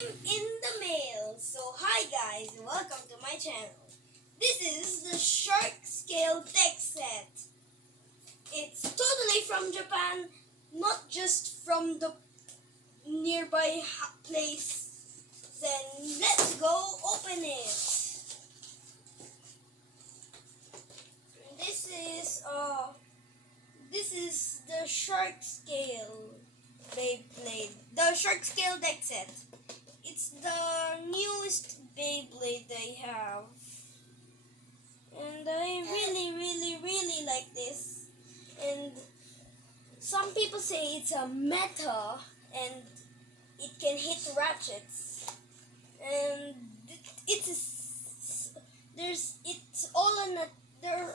In the mail. So hi guys, welcome to my channel. This is the shark scale deck set. It's totally from Japan, not just from the nearby place. Then let's go open it. This is this is the shark scale Beyblade, the shark scale deck set. It's the newest Beyblade they have. And I really like this. And some people say it's a meta and it can hit ratchets. And it's all on a, there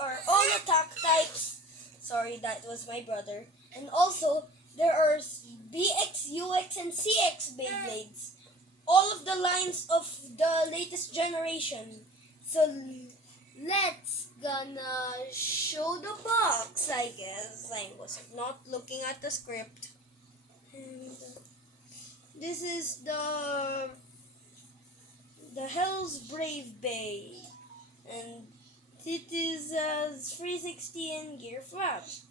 are all attack types. Sorry, that was my brother. And also there are BX, UX, and CX Beyblades. All of the lines of the latest generation. So let's gonna show the box, I guess. I was not looking at the script. And this is the Hell's Brave Bay. And it is 360 in gear flat.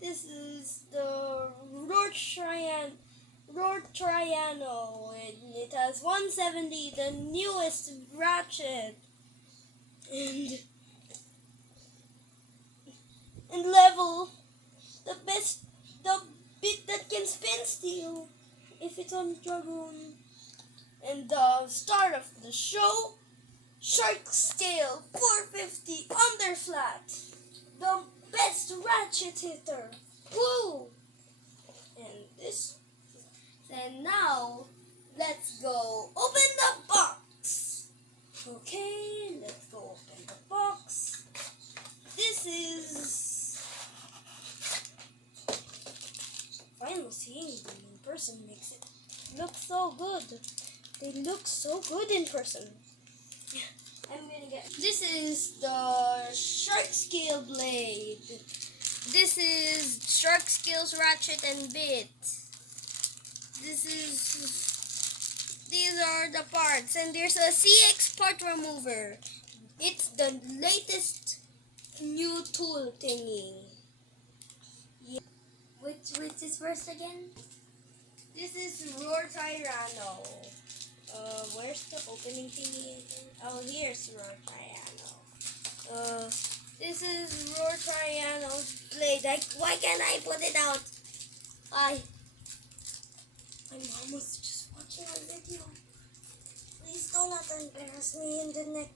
This is the Roar Triano, and it has 170, the newest ratchet, and level, the bit that can spin steel, if it's on Dragoon. And the start of the show, Shark Scale 450 under flat, the best ratchet hitter. Woo! And now let's go open the box. Okay, let's go open the box. This is finally seeing them in person makes it look so good. They look so good in person. This is the Shark Scale Blade. This is Shark Scale's Ratchet and Bit. These are the parts, and there's a CX part remover. It's the latest new tool thingy. Yeah. Which is first again? This is Roar Tyranno. Where's the opening thingy? Oh, here's Roar Tyranno. This is Roar Triano's blade. Why can't I put it out? My mom was just watching our video. Please do not embarrass me in the next.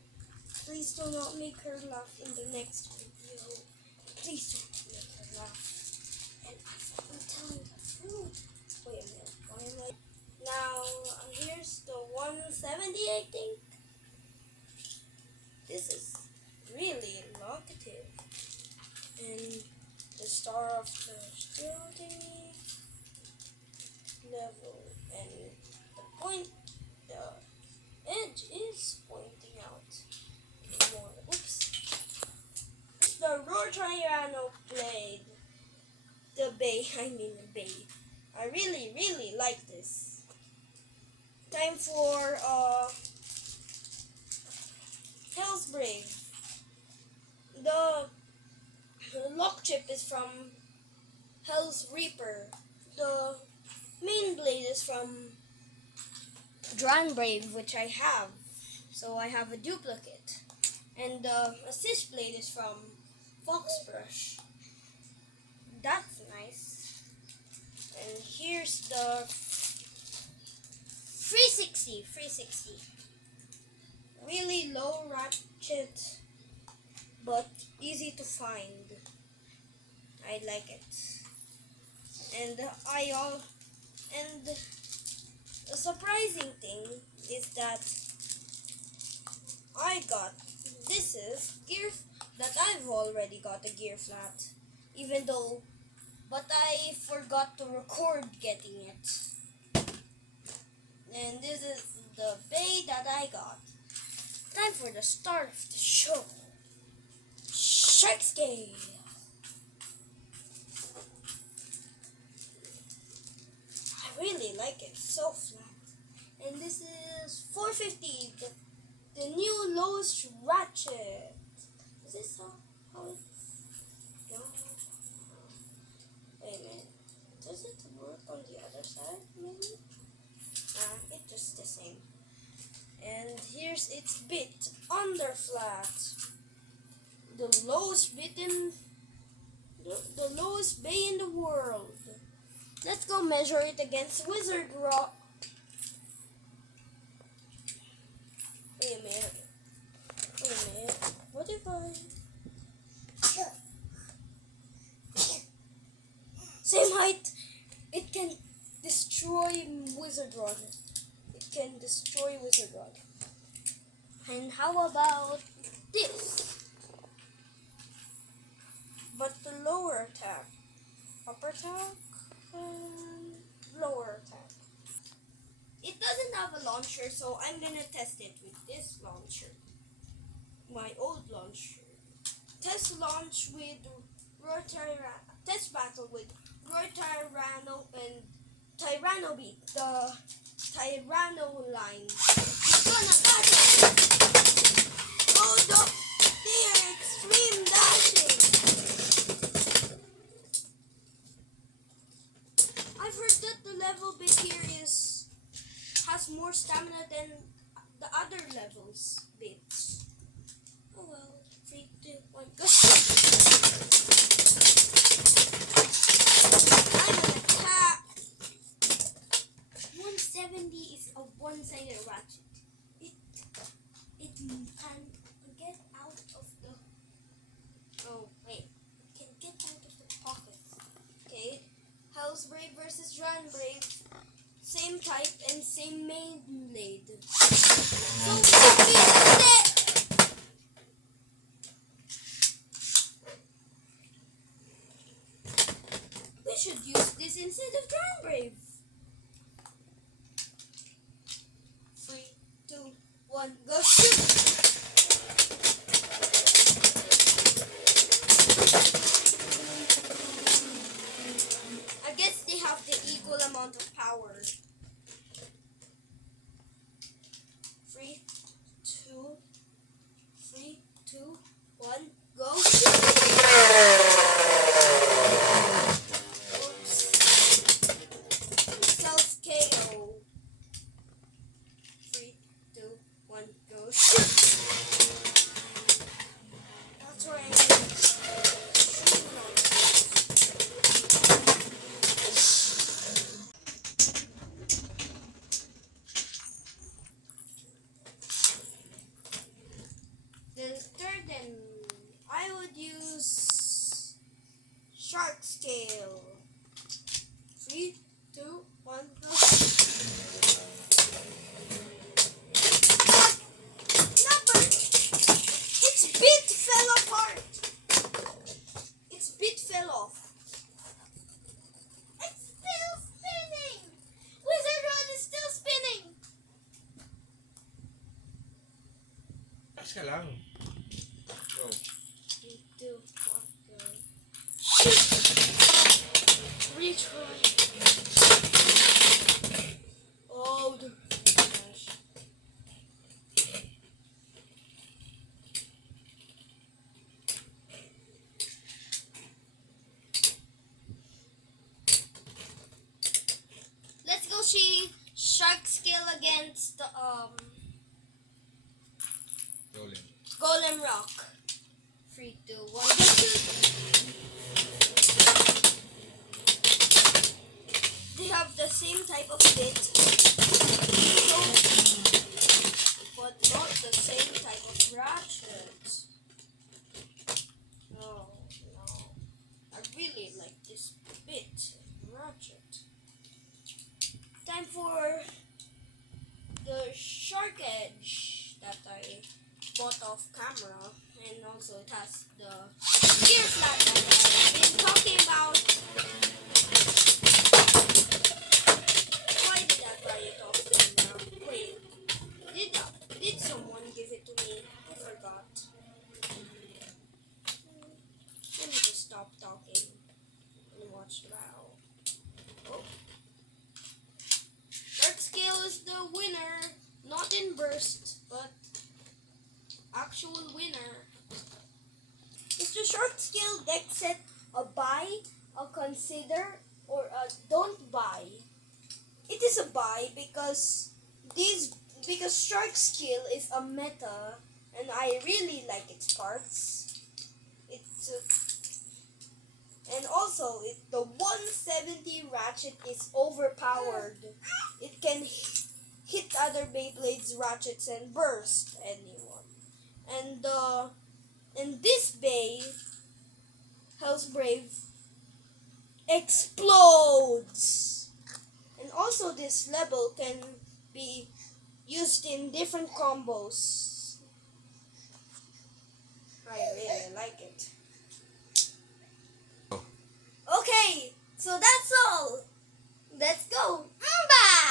Please do not make her laugh in the next video. Please don't make her laugh. And I'm telling the truth. Wait a minute. Why am I? Now here's the 170, I think. This is really locative. And the star of the steel thingy. Level, and the edge is pointing out more. Oops. It's the Roar Triano blade. The bay. I really like this. Time for Hell's Brave. The lock chip is from Hell's Reaper. The main blade is from Dran Brave, which I have, so I have a duplicate. And the assist blade is from Fox Brush. That's nice. And here's the 360. Really low ratchet, but easy to find. I like it. And And the surprising thing is that I've already got a gear flat, but I forgot to record getting it. And this is the bay that I got. Time for the start of the show. Shark Scale. I really like it, so flat. 450. The new lowest ratchet. Is this how it's? No. Wait a minute. Does it work on the other side? Maybe. It's just the same. And here's its bit under flat. The lowest bit in the lowest bay in the world. Let's go measure it against Wizard Rock. Wait a minute. What if I... Same height. It can destroy Wizard Rod. And how about this? But the lower attack. Upper attack and lower attack. It doesn't have a launcher, so I'm gonna test it with this launcher. My old launcher. Test launch with test battle with Roy Tyranno and Tyranno Beat. The Tyranno line. It's gonna battle! Oh, they're extreme dashing! I've heard that the level bit here has more stamina than the other levels bits. Oh well. 3, 2, 1, go! I'm gonna attack. 170 is a one-sided ratchet. It can get out of the... Oh, wait. It can get out of the pocket. Okay. House Brave versus Dran Brave. Same type and same main blade. So that's it! We should use this instead of Dran Brave. 3, 2, 1, go shoot! I guess they have the equal amount of power. 3, 2, 1, go shoot! Self KO. 3, 2, 1, go shoot! That's where I am. The third then I would use Shark Scale. 3, 2, 1, go. Number! Its bit fell apart. Its bit fell off. It's still spinning. Wizard Rod is still spinning. Relax ka lang. Go. 3, 2, 1, go. Retry. Oh, the gosh. Let's go see Shark Scale against the Golem. Golem Rock. 3, 2, 1, go shoot! They have the same type of bit, so, but not the same type of ratchet. No. I really like this bit ratchet. Time for the Shark Edge that I bought off camera, and also it has the gear flat that I've been talking about. Why did I buy it off camera? Wait, did someone give it to me? I forgot. Let me just stop talking and watch now. Oh. Dark Scale is the winner, not not in burst, but actual winner. Is the short skill deck set a buy, a consider, or a don't buy? It is a buy because shark skill is a meta and I really like its parts. It's and also the 170 ratchet is overpowered. It can hit other Beyblades ratchets and burst anyone. And this Bay House Brave explodes. And also this level can be used in different combos. I really like it. Oh. Okay, so that's all. Let's go. Mbaaaa!